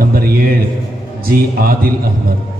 نمبر ایڑ جی عادل احمد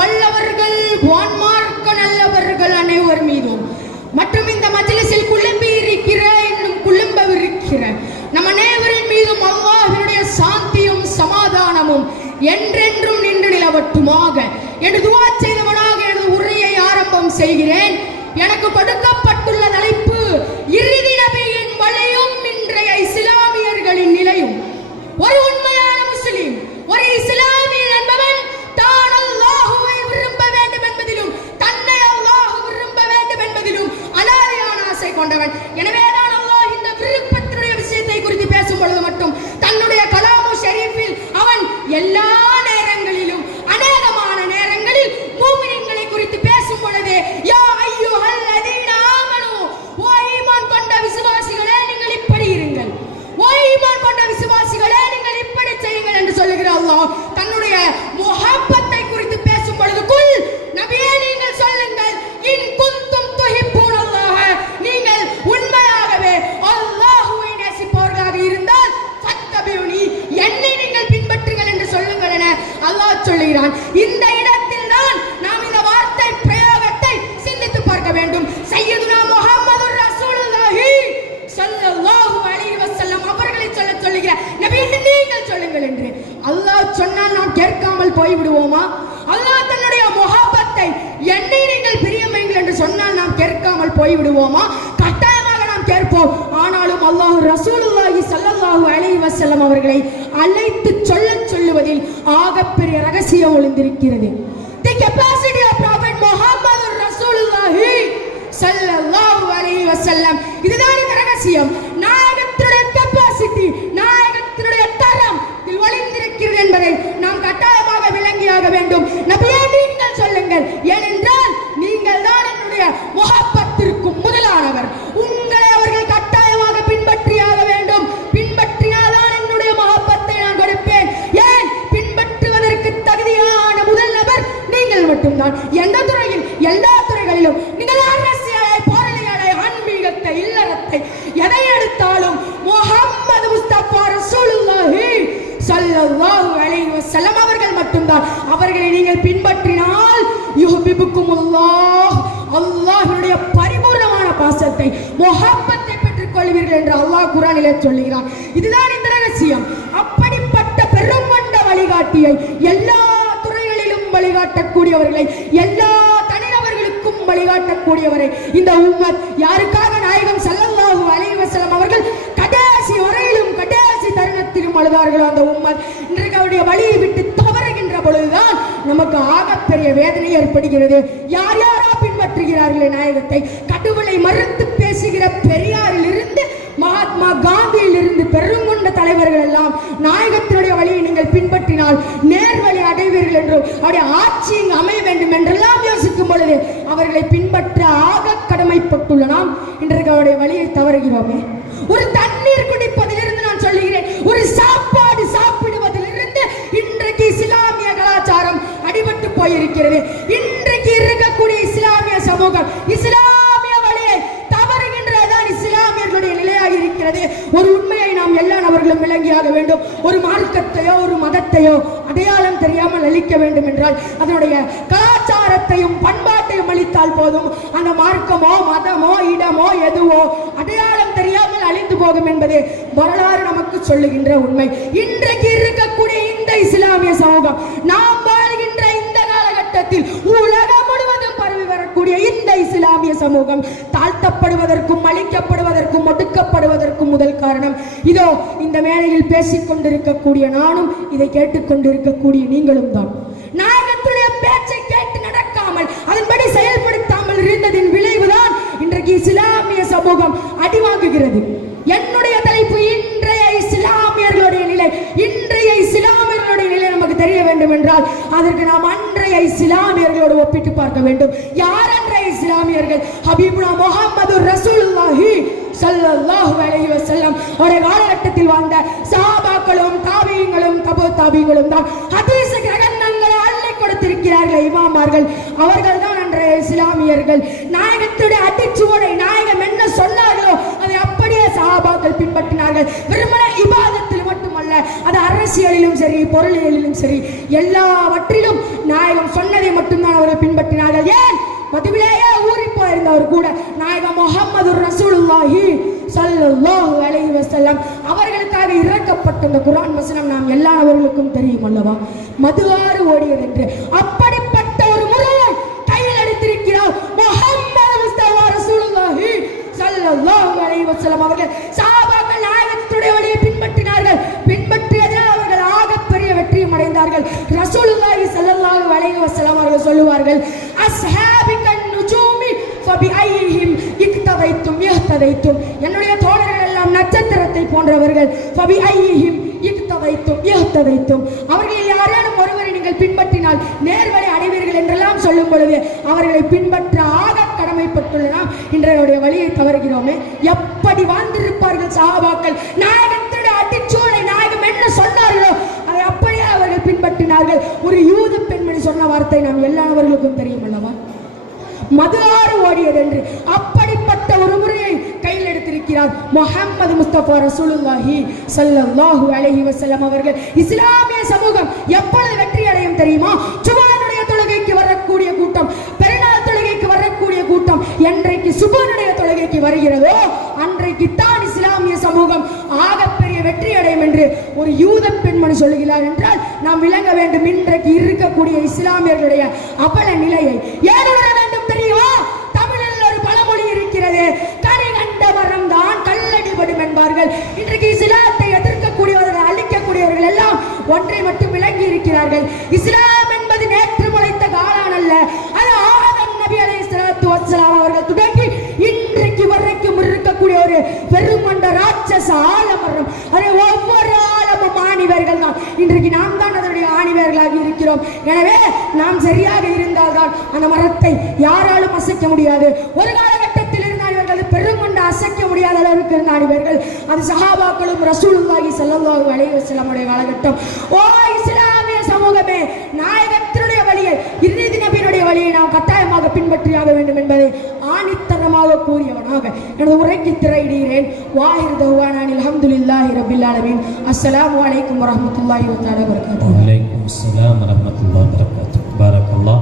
வல்லவர்கள் வான்மார்க்க நல்லவர்கள் அனைவர் மீதும். மற்றும் இந்த குழம்பி இருக்கிற இன்னும் நம் அனைவரின் மீதும் சாந்தியும் சமாதானமும் என்றென்றும் நின்று நிலவட்டுமாக. என்று துவா செய்தவனாக எனது உரையை ஆரம்பம் செய்கிறேன். எனக்கு கொடுக்கப்பட்டுள்ள தலைப்பு இறுதி கொண்டவன். எனவேதான் அல்லாஹ் இந்த விருப்பத்தினுடைய விஷயத்தை குறித்து பேசும் பொழுது மட்டும் தன்னுடைய கலாமு ஷெரீஃபில் அவன் எல்லா நேரங்களிலும் அநேகமான நேரங்களில் மூமினின்களை குறித்து பேசும் பொழுது யா ஐயோ லதீன ஆமனு ஓ ஈமான் கொண்ட விசுவாசிகளே நீங்கள் இப்படி இருங்கள். ஓ ஈமான் கொண்ட விசுவாசிகளே நீங்கள் இப்படி செய்யுங்கள் என்று சொல்லுகிற அல்லாஹ் செய்கிறான். இந்த இடத்தில் தான் நாம் இந்த வார்த்தை பிரயோகத்தை சிந்தித்து பார்க்க வேண்டும். சையதுனா முகமது ரசூலுல்லாஹி ஸல்லல்லாஹு அலைஹி வஸல்லம் அவர்களை சொல்ல சொல்லுகிற நபியே நீங்கள் சொல்லுங்கள் என்று. அல்லாஹ் சொன்னால் நாம் கேட்காமல் போய் விடுவோமா அல்லாஹ் தன்னுடைய முகப்பத்தை என்னை நீங்கள் பிரியமைங்கள் என்று சொன்னால் நாம் கேட்காமல் போய் விடுவோமா கட்டாயமாக நாம் கேட்போம். அல்லாஹ் ரசூலுல்லாஹி ஸல்லல்லாஹு அலைஹி வஸல்லம் அவர்களை அழைத்து சொல்லச் சொல்லுவதில் ஆகப்பெரிய ரகசியம் ஒளிந்திருக்கிறது. The capacity of prophet Muhammad ரசூலுல்லாஹி ஸல்லல்லாஹு அலைஹி வஸல்லம். இதுதான் இந்த ரகசியம். நாயகத்தினுடைய கெப்பாசிட்டி நாயகத்தினுடைய தரம் இதில் ஒளிந்திருக்கிறது என்பதை நாம் கட்டாயமாக விளங்கியாக வேண்டும். ஸல்லல்லாஹு அலைஹி வஸல்லம் அவர்கள் மட்டும்தான். அவர்களை நீங்கள் பின்பற்றினால் யுஹிப்புக்குமுல்லாஹ் அல்லாஹ்வுடைய பரிபூர்ணமான பாசத்தை முஹப்பத்தை பெற்றுக் கொள்வீர்கள் என்று அல்லாஹ் குரானிலே சொல்லுகிறான். இதுதான் இந்த ரகசியம். அப்படிப்பட்ட பெரும் கொண்ட வழிகாட்டியை எல்லா துறைகளிலும் வழிகாட்டக்கூடியவர்களை எல்லா தனிநபர்களுக்கும் வழிகாட்டக்கூடியவரை இந்த உம்மத் யாருக்காக நாயகம் ஸல்லல்லாஹு அலைஹி வஸல்லம் அவர்கள் அழுதார்களோ அந்த உம்மத் இன்றைக்கு அவருடைய வழியை விட்டு தவறுகின்ற பொழுதுதான் நமக்கு ஆகப்பெரிய வேதனை ஏற்படுகிறது. யார் யாரா பின்பற்றுகிறார்களே நாயகத்தை? கடுவலை மறுத்து பேசுகிற பெரியாரில் இருந்து மகாத்மா காந்தியில் இருந்து பெருங்கொண்ட தலைவர்கள் எல்லாம் நாயகத்தினுடைய வழியை நீங்கள் பின்பற்றினால் நேர்வழி அடைவீர்கள் என்றும் அவருடைய ஆட்சி இங்கு அமைய வேண்டும் என்றெல்லாம் யோசிக்கும் பொழுது அவர்களை பின்பற்ற ஆக கடமைப்பட்டுள்ள நாம் இன்றைக்கு அவருடைய வழியை தவறுகிறோமே. ஒரு தண்ணீர் குடிப்பதிலிருந்து சொல்லுகிறேன். ஒரு சாப்பாடு சாப்பிடுவதிலிருந்து இன்றைக்கு இஸ்லாமிய கலாச்சாரம் அடிபட்டு போயிருக்கிறது. இன்றைக்கு இருக்கக்கூடிய இஸ்லாமிய சமூகம் இஸ்லாமிய வழியை தவறுகின்றதுதான் இஸ்லாமியர்களுடைய நிலையாக இருக்கிறது. ஒரு உண்மையை நாம் எல்லா நபர்களும் விளங்கியாக வேண்டும். ஒரு மார்க்கத்தையோ ஒரு மதத்தையோ அடையாளம் தெரியாமல் அழிக்க வேண்டும் என்றால் அதனுடைய கலாச்சாரத்தையும் பண்பாட்டையும் அளித்தால் போதும். அந்த மார்க்கமோ மதமோ இடமோ எதுவோ அடையாளம் தெரியாமல் அழிந்து போகும் என்பது வரலாறு நமக்கு சொல்லுகின்ற உண்மை. இன்றைக்கு இருக்கக்கூடிய இந்த இஸ்லாமிய சமூகம் நாம் வாழ்கின்ற இந்த காலகட்டத்தில் உலகம் முழுவதும் பரவி வரக்கூடிய இந்த இஸ்லாமிய சமூகம் தாழ்த்தப்படுவதற்கும் அழிக்கப்படுவதற்கும் ஒடுக்கப்படுவதற்கும் முதல் காரணம் இதோ இந்த மேடையில் பேசிக் கொண்டிருக்கக்கூடிய நானும் இதை கேட்டுக்கொண்டிருக்கக்கூடிய நீங்களும் தான். நாயகத்துடைய பேச்சை கேட்டு நடக்காமல் அதன்படி செயல்படுத்தாமல் இருந்ததின் விளைவுதான் இன்றைக்கு இஸ்லாமிய சமூகம் அடிவாங்குகிறது. அதற்கு நாம் அன்றைய இஸ்லாமியர்களோடு ஒப்பிட்டு பார்க்க வேண்டும். யார் அன்றைய இஸ்லாமியர்கள்? ஹபீபுனா முகமது ரசூலுல்லாஹி சல்லல்லாஹு அலைஹி வஸல்லம். அவருடைய காலகட்டத்தில் வாழ்ந்த சஹாபாக்களும் தாபியங்களும் தபு தாபியங்களும் தான். ஹதீஸ் கிரகணங்களை அள்ளி கொடுத்திருக்கிறார்கள் இமாமார்கள் அவர்கள் தான் அன்றைய இஸ்லாமியர்கள். நாயகத்துடைய அடிச்சுவடை நாயகம் என்ன சொன்னார்களோ அதை அப்படியே சஹாபாக்கள் பின்பற்றினார்கள். விரும்ப அரசியலிலும் சரி பொருளியலிலும் சரி எல்லாவற்றிலும் நாயகம் சொன்னதை மட்டும்தான் அவர்கள் பின்பற்றினார்கள். ஏன்? மதுவிலேயே ஊறி போயிருந்தவர் கூட நாயகம் முகமது ரசூலுல்லாஹி சல்லல்லாஹு அலைஹி வஸல்லம். அவர்களுக்காக இறக்கப்பட்ட இந்த குர்ஆன் வசனம் நாம் எல்லாவர்களுக்கும் தெரியும் அல்லவா? மதுவாறு ஓடியது என்று அப்படிப்பட்ட ஒரு முறையை கையில் எடுத்திருக்கிறார் முகமது முஸ்தபா ரசூலுல்லாஹி சல்லல்லாஹு அலைஹி வஸல்லம் அவர்கள். சொல்லுவார்கள் அஸ்ஹாபிகன் நுஜூமி ஃபபிஐஹிம் இக்ததைத்தும் இஹ்ததைத்தும் என்னுடைய தோழர்கள் எல்லாம் நட்சத்திரத்தை போன்றவர்கள் ஃபபிஐஹிம் இக்ததைத்தும் இஹ்ததைத்தும் அவர்களில் யாரேனும் ஒருவரை நீங்கள் பின்பற்றினால் நேர்வழி அடைவீர்கள் என்றெல்லாம் சொல்லும் பொழுது அவர்களை பின்பற்ற ஆக கடமைப்பட்டுள்ள நாம் இன்றைய வழியை தவறுகிறோமே. எப்படி வாழ்ந்திருப்பார்கள் சாபாக்கள்? நாயகன் அடிச்சூழலை நாயகம் என்ன சொன்னார்களோ அதை அப்படியே அவர்கள் பின்பற்றினார்கள் ஒரு யூத பெண்மணி சொன்ன வார்த்தை நாம் எல்லாவர்களுக்கும் தெரியும் அல்லவா மது ஆறு ஓடியது என்று அப்படிப்பட்ட ஒரு முறையை கையில் எடுத்திருக்கிறார் முகமது முஸ்தபா ரசூலுல்லாஹி ஸல்லல்லாஹு அலைஹி வஸல்லம் அவர்கள். இஸ்லாமிய சமூகம் எப்பொழுது வெற்றி அடையும் தெரியுமா? சுபானுடைய தொழுகைக்கு வரக்கூடிய கூட்டம் பெருநாள் தொழுகைக்கு வரக்கூடிய கூட்டம் என்றைக்கு சுபனுடைய தொழுகைக்கு வருகிறதோ அன்றைக்கு தான் இஸ்லாமிய சமூகம் வேண்டும் என்று ஒரு யூத பெண்மணி சொல்லுகிறார் என்றால் நாம் விளங்க வேண்டும் இன்றைக்கு இருக்கக்கூடிய இஸ்லாமியர்களுடைய அவல நிலையை. ஏன் உணர வேண்டும் தெரியுமா? தமிழில் ஒரு பழமொழி இருக்கிறது கனி கண்ட மரம் தான் கல்லடிபடும் என்பார்கள். இன்றைக்கு இஸ்லாத்தை எதிர்க்கக்கூடியவர்கள் அழிக்கக்கூடியவர்கள் எல்லாம் ஒன்றை மட்டும் விளங்கி இருக்கிறார்கள். இஸ்லாம் என்பது நேற்று முளைத்த காலான் அல்ல. அது ஆதம் நபி அலைஹிஸ்ஸலாத்து வஸ்ஸலாம் அவர்கள் தொடங்கி இன்றைக்கு வரைக்கும் இருக்கக்கூடிய ஒரு பெருமண்ட ராட்சசா இன்றைக்கு நாம் தான் அதனுடைய ஆணிவர்களாக இருக்கிறோம். எனவே நாம் சரியாக இருந்தால்தான் அந்த மரத்தை யாராலும் அசைக்க முடியாது. ஒரு காலகட்டத்தில் இருந்தால் இவர்கள் கொண்டு அசைக்க முடியாத அளவுக்கு இருந்தால் இவர்கள் அது சஹாபாக்களும் ரசூலுல்லாஹி ஸல்லல்லாஹு அலைஹி வஸல்லமுடைய காலகட்டம். ஓ இஸ்லாமிய சமூகமே நாயகத்தினுடைய வழியை இறுதி நபியினுடைய வழியை நாம் கட்டாயமாக பின்பற்றியாக வேண்டும் என்பதை ஆணித்தரமாக கூறியவனாக எனது உரைக்கு திரையிடுகிறேன். வாயிர் தௌவானில் அஹமதுல்லாஹி ரபில் ஆலமின். அஸ்லாம் வலைக்கம் வரமத்துல்லாஹி வத்தாலா வரகாத்து வலைக்கம் அஸ்லாம் வரமத்துல்லாஹ் வரகாத்து பாரக்கல்லா